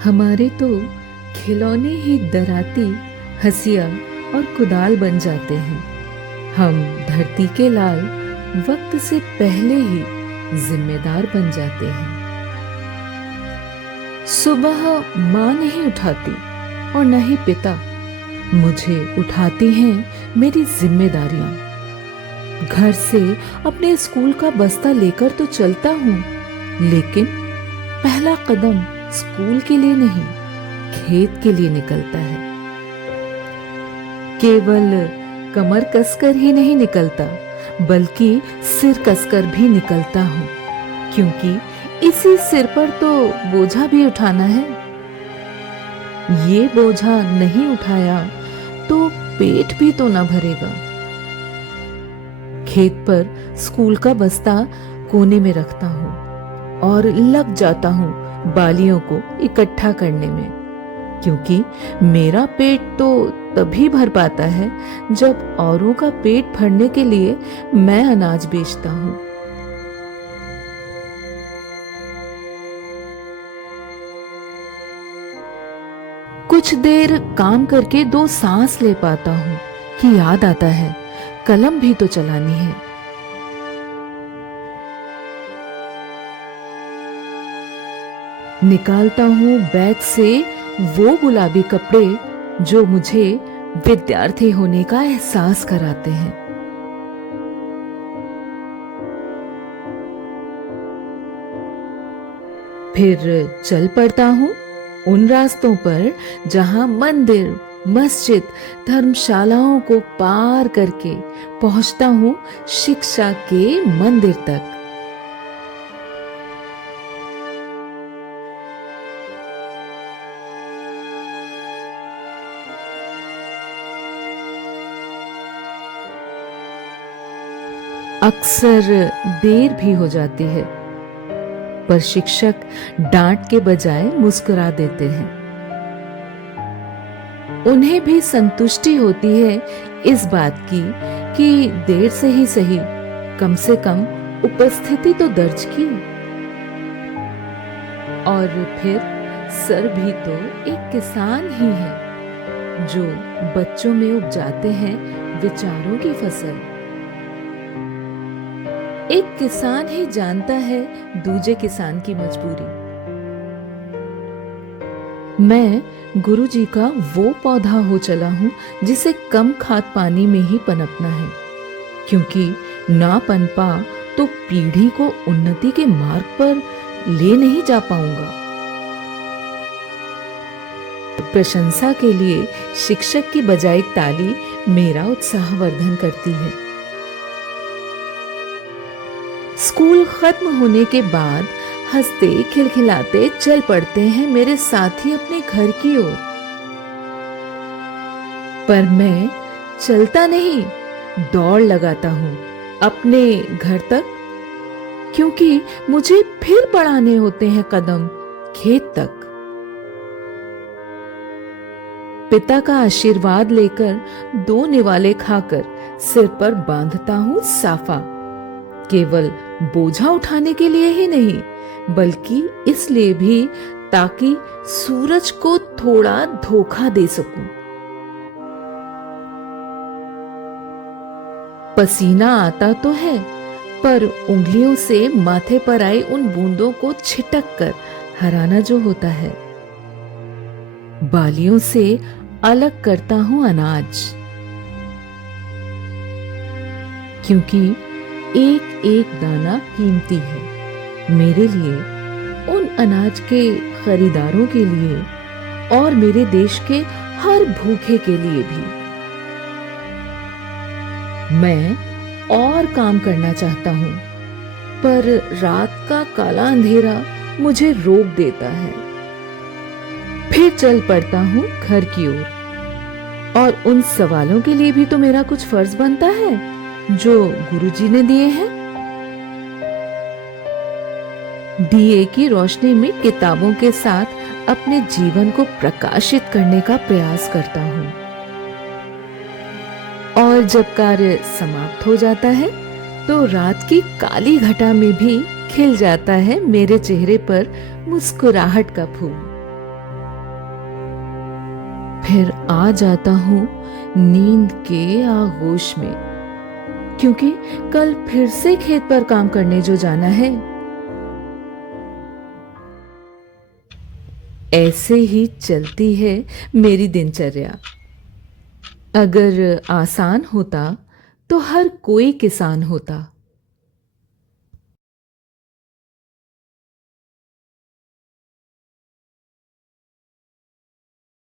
हमारे तो खिलौने ही दराती, हंसिया और कुदाल बन जाते हैं। हम धरती के लाल वक्त से पहले ही जिम्मेदार बन जाते हैं। सुबह माँ नहीं उठाती और न ही पिता, मुझे उठाती हैं मेरी जिम्मेदारियां। घर से अपने स्कूल का बस्ता लेकर तो चलता हूँ, लेकिन पहला कदम स्कूल के लिए नहीं, खेत के लिए निकलता है। केवल कमर कसकर ही नहीं निकलता, बल्कि सिर कसकर भी निकलता हूँ, क्योंकि इसी सिर पर तो बोझा भी उठाना है। ये बोझा नहीं उठाया तो पेट भी तो ना भरेगा। खेत पर स्कूल का बस्ता कोने में रखता हूँ और लग जाता हूँ बालियों को इकट्ठा करने में, क्योंकि मेरा पेट तो तभी भर पाता है जब औरों का पेट भरने के लिए मैं अनाज बेचता हूँ। कुछ देर काम करके 2 सांस ले पाता हूँ कि याद आता है कलम भी तो चलानी है। निकालता हूँ बैग से वो गुलाबी कपड़े जो मुझे विद्यार्थी होने का एहसास कराते हैं। फिर चल पड़ता हूँ उन रास्तों पर जहां मंदिर, मस्जिद, धर्मशालाओं को पार करके पहुंचता हूँ शिक्षा के मंदिर तक। अक्सर देर भी हो जाती है, पर शिक्षक डांट के बजाय मुस्कुरा देते हैं। उन्हें भी संतुष्टि होती है इस बात की कि देर से ही सही, कम से कम उपस्थिति तो दर्ज की। और फिर सर भी तो एक किसान ही है जो बच्चों में उपजाते हैं विचारों की फसल। एक किसान ही जानता है दूजे किसान की मजबूरी। मैं गुरुजी का वो पौधा हो चला हूं जिसे कम खाद पानी में ही पनपना है, क्योंकि ना पनपा तो पीढ़ी को उन्नति के मार्ग पर ले नहीं जा पाऊंगा। प्रशंसा के लिए शिक्षक की बजाय ताली मेरा उत्साहवर्धन करती है। स्कूल खत्म होने के बाद हंसते खिलखिलाते चल पड़ते हैं मेरे साथी अपने घर की ओर। पर मैं चलता नहीं, दौड़ लगाता हूं अपने घर तक, क्योंकि मुझे फिर बढ़ाने होते हैं कदम खेत तक। पिता का आशीर्वाद लेकर 2 निवाले खाकर सिर पर बांधता हूं साफा, केवल बोझा उठाने के लिए ही नहीं, बल्कि इसलिए भी ताकि सूरज को थोड़ा धोखा दे सकूं। पसीना आता तो है, पर उंगलियों से माथे पर आई उन बूंदों को छिटक कर हराना जो होता है। बालियों से अलग करता हूं अनाज, क्योंकि एक एक दाना कीमती है मेरे लिए, उन अनाज के खरीदारों के लिए और मेरे देश के हर भूखे के लिए भी। मैं और काम करना चाहता हूं, पर रात का काला अंधेरा मुझे रोक देता है। फिर चल पड़ता हूं घर की ओर, और उन सवालों के लिए भी तो मेरा कुछ फर्ज बनता है जो गुरुजी ने दिए हैं। दिए की रोशनी में किताबों के साथ अपने जीवन को प्रकाशित करने का प्रयास करता हूं, और जब कार्य समाप्त हो जाता है तो रात की काली घटा में भी खिल जाता है मेरे चेहरे पर मुस्कुराहट का फूल। फिर आ जाता हूँ नींद के आगोश में, क्योंकि कल फिर से खेत पर काम करने जो जाना है। ऐसे ही चलती है मेरी दिनचर्या। अगर आसान होता तो हर कोई किसान होता।